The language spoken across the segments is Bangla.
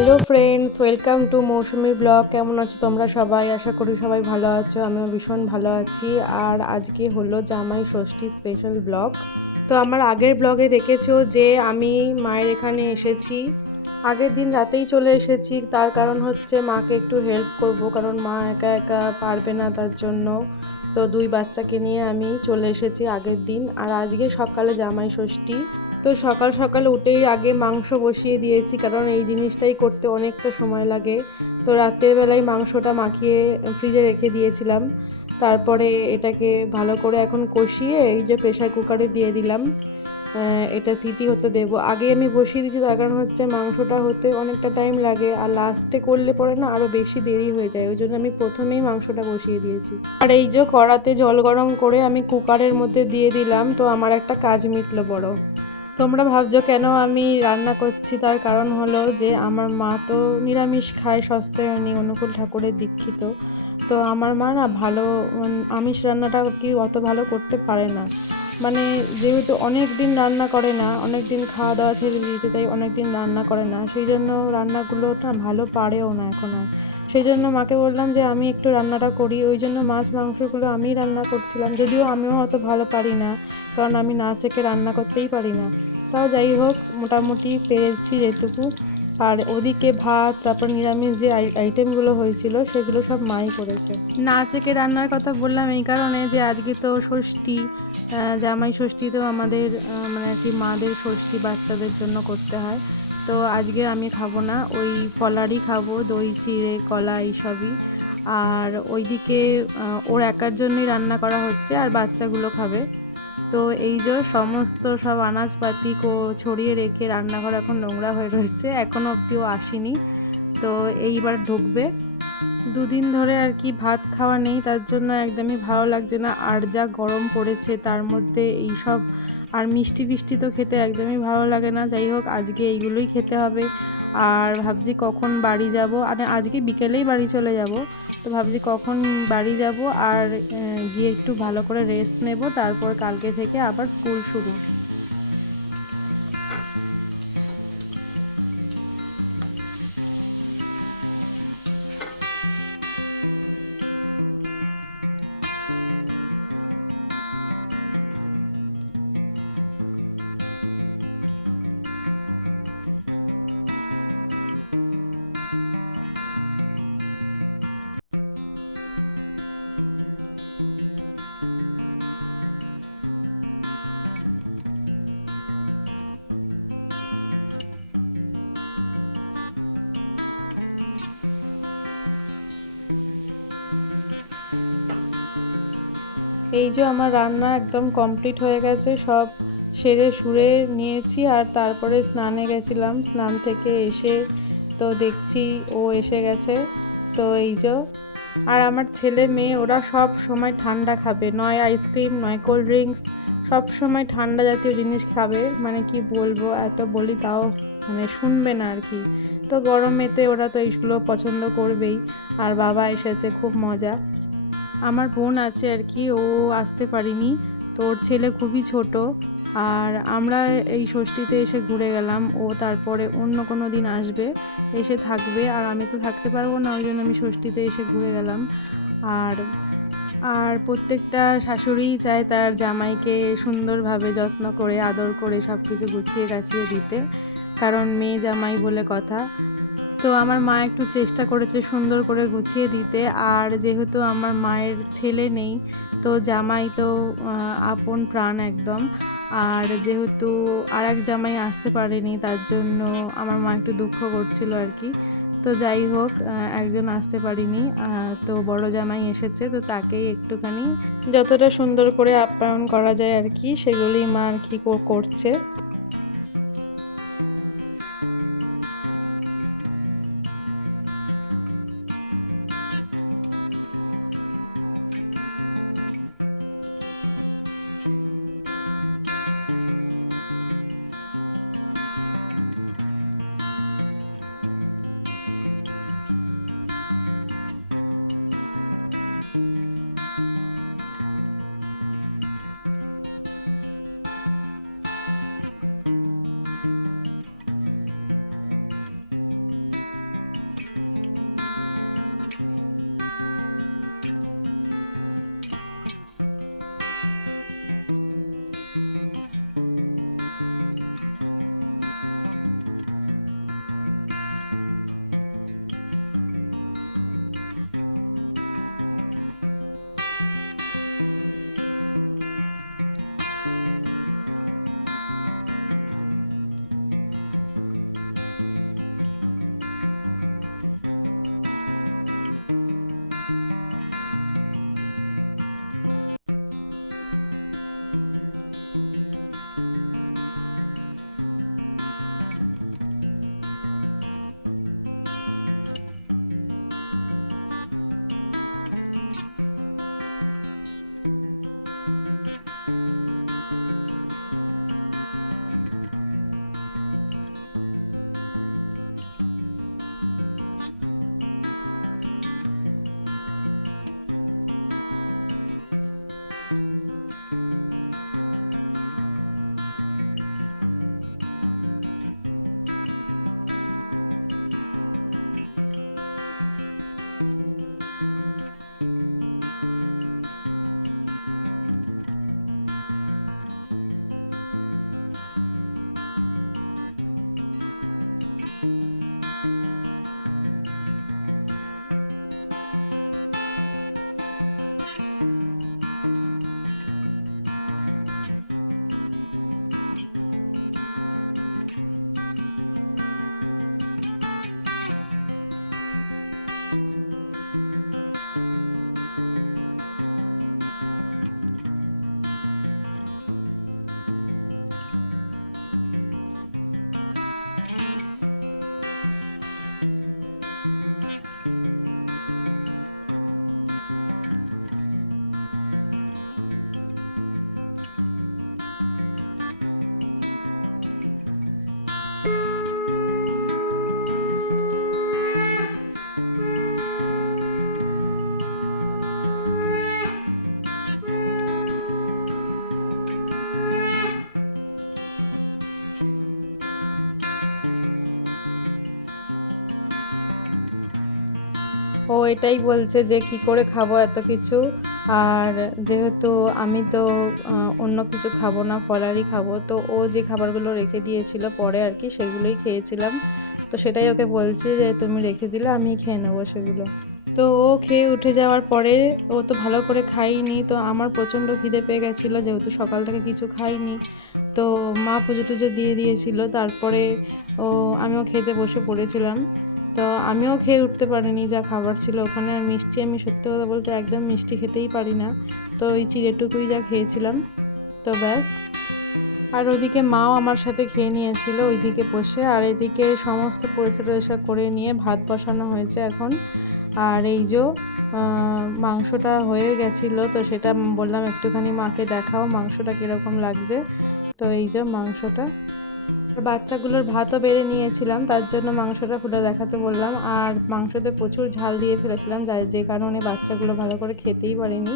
Hello friends welcome to Mousumi blog কেমন আছো তোমরা সবাই? আশা করি সবাই ভালো আছো। আমিও ভীষণ ভালো আছি। আর আজকে হলো জামাই ষষ্ঠী স্পেশাল ব্লগ তো আমার আগের ব্লগে দেখেছ যে আমি মায়ের এখানে এসেছি। আগের দিন রাতেই চলে এসেছি। তার কারণ হচ্ছে মাকে একটু হেল্প করব। কারণ মা একা একা পারবে না তার জন্য। তো দুই বাচ্চাকে নিয়ে আমি চলে এসেছি আগের দিন। আর আজকে সকালে জামাই ষষ্ঠী। তো সকাল সকাল উঠেই আগে মাংস বসিয়ে দিয়েছি, কারণ এই জিনিসটাই করতে অনেকটা সময় লাগে। তো রাতের বেলায় মাংসটা মাখিয়ে ফ্রিজে রেখে দিয়েছিলাম। তারপরে এটাকে ভালো করে এখন কষিয়ে এই যে প্রেশার কুকারে দিয়ে দিলাম। এটা সিটি হতে দেবো। আগে আমি বসিয়ে দিয়েছি, তার কারণ হচ্ছে মাংসটা হতে অনেকটা টাইম লাগে। আর লাস্টে করলে পরে না আরও বেশি দেরি হয়ে যায়, ওই জন্য আমি প্রথমেই মাংসটা বসিয়ে দিয়েছি। আর এই যে কড়াতে জল গরম করে আমি কুকারের মধ্যে দিয়ে দিলাম, তো আমার একটা কাজ মিটলো বড়। তোমরা ভাবছ কেন আমি রান্না করছি? তার কারণ হলো যে আমার মা তো নিরামিষ খায় সস্তায়নী অনুকূল ঠাকুরের দীক্ষিত। তো আমার মা না ভালো আমিষ রান্নাটা কি অত ভালো করতে পারে না। মানে যেহেতু অনেক দিন রান্না করে না অনেক দিন খাওয়া দাওয়া ছেড়ে দিয়েছে, তাই অনেক দিন রান্না করে না। সেই জন্য রান্নাগুলো না ভালো পারেও না এখন আর। সেই জন্য মাকে বললাম যে আমি একটু রান্নাটা করি। ওই জন্য মাছ, মাংসগুলো আমিই রান্না করছিলাম। যদিও আমিও অত ভালো পারি না, কারণ আমি না চেকে রান্না করতেই পারি না। তাও যাই হোক, মোটামুটি পেরেছি যেটুকু। আর ওদিকে ভাত, তারপর নিরামিষ যে আইটেমগুলো হয়েছিল, সেগুলো সব মাই করেছে। না চেকে রান্নার কথা বললাম এই কারণে যে আজকে তো ষষ্ঠী জামাই ষষ্ঠীতেও আমাদের মানে আর কি মাদের ষষ্ঠী বাচ্চাদের জন্য করতে হয়। তো আজকে আমি খাব না, ওই ফলারই খাব, দই, চিড়ে, কলা এইসবই। আর ওইদিকে ওর একার জন্যই রান্না করা হচ্ছে আর বাচ্চাগুলো খাবে। তো এই যে সমস্ত সব আনাজপাতি কো, ছড়িয়ে রেখে রান্নাঘর এখন নোংরা হয়ে রয়েছে এখনও অব্দিও আসেনি। তো এইবার ঢুকবে। দুদিন ধরে আর কি ভাত খাওয়া নেই, তার জন্য একদমই ভালো লাগছে না। আর যা গরম পড়েছে, তার মধ্যে এই সব আর মিষ্টি মিষ্টি তো খেতে একদমই ভালো লাগে না। যাই হোক, আজকে এইগুলোই খেতে হবে। আর ভাবছি কখন বাড়ি যাব? মানে আজকে বিকেলেই বাড়ি চলে যাব। তো ভাবছি কখন বাড়ি যাব? আর গিয়ে একটু ভালো করে রেস্ট নেব। তারপর কালকে থেকে আবার স্কুল শুরু। এই যে আমার রান্না একদম কমপ্লিট হয়ে গেছে, সব সেরে সুরে নিয়েছি আর তারপরে স্নানে গেছিলাম, স্নান থেকে এসে তো দেখছি ও এসে গেছে। তো এই যে, আর আমার ছেলে মেয়ে, ওরা সব সময় ঠান্ডা খাবে, নয় আইসক্রিম নয় কোল্ড ড্রিঙ্কস সব সময় ঠান্ডা জাতীয় জিনিস খাবে মানে কি বলব, এত বলি তাও মানে শুনবে না আর কি। তো গরমেতে ওরা তো এইগুলো পছন্দ করবেই, আর বাবা এসেছে, খুব মজা। আমার বোন আছে আর কি, ও আসতে পারিনি। তো ওর ছেলে খুবই ছোট। আর আমরা এই ষষ্ঠীতে এসে ঘুরে গেলাম। ও তারপরে অন্য কোনো দিন আসবে, এসে থাকবে। আর আমি তো থাকতে পারব না, ওই জন্য আমি ষষ্ঠীতে এসে ঘুরে গেলাম। আর আর প্রত্যেকটা শাশুড়িই চায় তার জামাইকে সুন্দরভাবে যত্ন করে, আদর করে সব কিছু গুছিয়ে গাছিয়ে দিতে। কারণ মেয়ে জামাই বলে কথা। তো আমার মা একটু চেষ্টা করেছে সুন্দর করে গুছিয়ে দিতে। আর যেহেতু আমার মায়ের ছেলে নেই, তো জামাই তো আপন প্রাণ একদম। আর যেহেতু আর এক জামাই আসতে পারেনি, তার জন্য আমার মা একটু দুঃখ করছিল আর কি। তো যাই হোক একজন আসতে পারিনি। তো বড় জামাই এসেছে, তো তাকেই একটুখানি যতটা সুন্দর করে আপ্যায়ন করা যায় আর কি সেগুলি মা আর কি কো- করছে। ও এটাই বলছে যে কি করে খাব এত কিছু। আর যেহেতু আমি তো অন্য কিছু খাব না ফলারই খাব তো ও যে খাবারগুলো রেখে দিয়েছিল পরে আর কি সেগুলোই খেয়েছিলাম। তো সেটাই ওকে বলছে যে তুমি রেখে দিলে আমি খেয়ে নেব সেগুলো। তো ও খেয়ে উঠে যাওয়ার পরে ও তো ভালো করে খাইনি তো আমার প্রচণ্ড খিদে পেয়ে গেছিল যেহেতু সকাল থেকে কিছু খাইনি তো মা পুজো টুজো দিয়ে দিয়েছিল তারপরে ও আমিও খেতে বসে পড়েছিলাম। তো আমিও খেয়ে উঠতে পারিনি, যা খাবার ছিল ওখানে। আর মিষ্টি আমি সত্যি কথা বলতে একদম মিষ্টি খেতেই পারি না। তো ওই চিড়েটুকুই যা খেয়েছিলাম। তো ব্যাস। আর ওইদিকে মাও আমার সাথে খেয়ে নিয়েছিল ওইদিকে বসে। আর এদিকে সমস্ত পরিষ্কার টরিষ্কার করে নিয়ে ভাত বসানো হয়েছে এখন। আর এই যে মাংসটা হয়ে গেছিল, তো সেটা বললাম একটুখানি মাকে দেখাও মাংসটা কীরকম লাগছে। তো এই যে মাংসটা। আর বাচ্চাগুলোর ভাতও বেড়ে নিয়েছিলাম, তার জন্য মাংসটা খুলে দেখাতে বললাম। আর মাংসতে প্রচুর ঝাল দিয়ে ফেলেছিলাম যে কারণে বাচ্চাগুলো ভালো করে খেতেই পারেনি।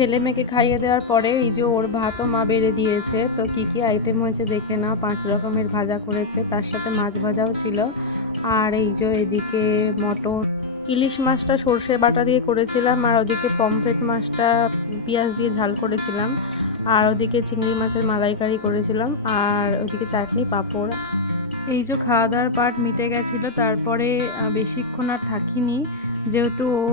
ছেলে মেয়েকে খাইয়ে দেওয়ার পরে এই যে ওর ভাতও মা বেড়ে দিয়েছে, তো কি কি আইটেম হয়েছে দেখে নাও। পাঁচ রকমের ভাজা করেছে, তার সাথে মাছ ভাজাও ছিল। আর এই যে এদিকে মটন, ইলিশ মাছটা সর্ষে বাটা দিয়ে করেছিলাম, আর ওদিকে পমফ্রেট মাছটা পেঁয়াজ দিয়ে ঝাল করেছিলাম। আর ওদিকে চিংড়ি মাছের মালাইকারি করেছিলাম, আর ওদিকে চাটনি পাঁপড়। এই যে খাওয়া দাওয়ার পার্ট মিটে গেছিল, তারপরে বেশিক্ষণ আর থাকিনি। যেহেতু ও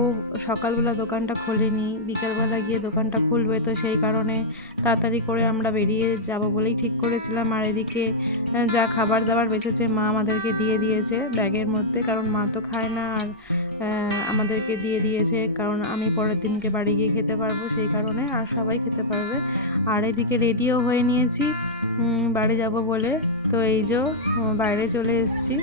সকালবেলা দোকানটা খোলেনি, বিকেলবেলা গিয়ে দোকানটা খুলবে, তো সেই কারণে তাড়াতাড়ি করে আমরা বেরিয়ে যাব বলেই ঠিক করেছিলাম। আর এদিকে যা খাবার দাবার বেঁচেছে, মা আমাদেরকে দিয়ে দিয়েছে ব্যাগের মধ্যে, কারণ মা তো খায় না আর আমাদেরকে দিয়ে দিয়েছে, কারণ আমি পরের দিনকে বাড়ি গিয়ে খেতে পারব, সেই কারণে আর সবাই খেতে পারবে। আর এদিকে রেডিও হয়ে নিয়েছি বাড়ি যাব বলে, তো এই যে বাইরে চলে এসেছি।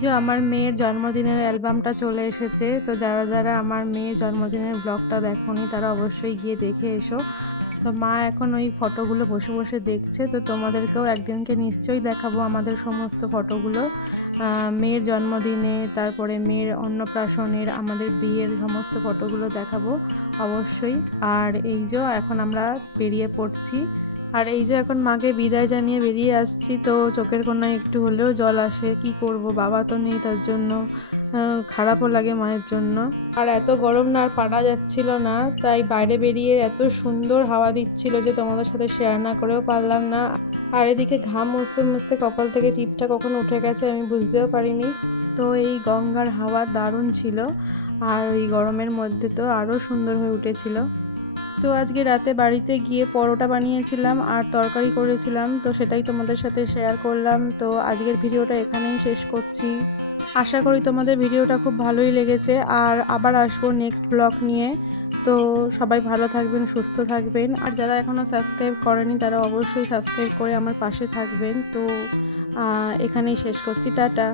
যে আমার মেয়ের জন্মদিনের অ্যালবামটা চলে এসেছে। তো যারা যারা আমার মেয়ের জন্মদিনের ব্লগটা দেখোনি, তারা অবশ্যই গিয়ে দেখে এসো। তো মা এখন ওই ফটোগুলো বসে বসে দেখছে। তো তোমাদেরকেও একদিনকে নিশ্চয়ই দেখাবো আমাদের সমস্ত ফটোগুলো। মেয়ের জন্মদিনে, তারপরে মেয়ের অন্নপ্রাশনের, আমাদের বিয়ের সমস্ত ফটোগুলো দেখাবো অবশ্যই। আর এই যে, এখন আমরা বেরিয়ে পড়ছি। আর এই যে এখন মাকে বিদায় জানিয়ে বেরিয়ে আসছি, তো চোখের কোনায় একটু হলেও জল আসে, কি করব? বাবা তো নেই তার জন্য খারাপও লাগে মায়ের জন্য। আর এত গরম না, আর পারা যাচ্ছিল না, তাই বাইরে বেরিয়ে এত সুন্দর হাওয়া দিচ্ছিল যে তোমাদের সাথে শেয়ার না করেও পারলাম না। আর এদিকে ঘাম মুছতে মুছতে কপাল থেকে টিপটা কখন উঠে গেছে আমি বুঝতেও পারিনি। তো এই গঙ্গার হাওয়া দারুণ ছিল, আর ওই গরমের মধ্যে তো আরও সুন্দর হয়ে উঠেছিল। তো আজকে রাতে বাড়িতে গিয়ে পরোটা বানিয়েছিলাম আর তরকারি করেছিলাম। তো সেটাই তোমাদের সাথে শেয়ার করলাম। তো আজকের ভিডিওটা এখানেই শেষ করছি। আশা করি তোমাদের ভিডিওটা খুব ভালোই লেগেছে। আর আবার আসব নেক্সট ব্লগ নিয়ে। তো সবাই ভালো থাকবেন, সুস্থ থাকবেন। আর যারা এখনও সাবস্ক্রাইব করেনি, তারা অবশ্যই সাবস্ক্রাইব করে আমার পাশে থাকবেন। তো এখানেই শেষ করছি। টাটা।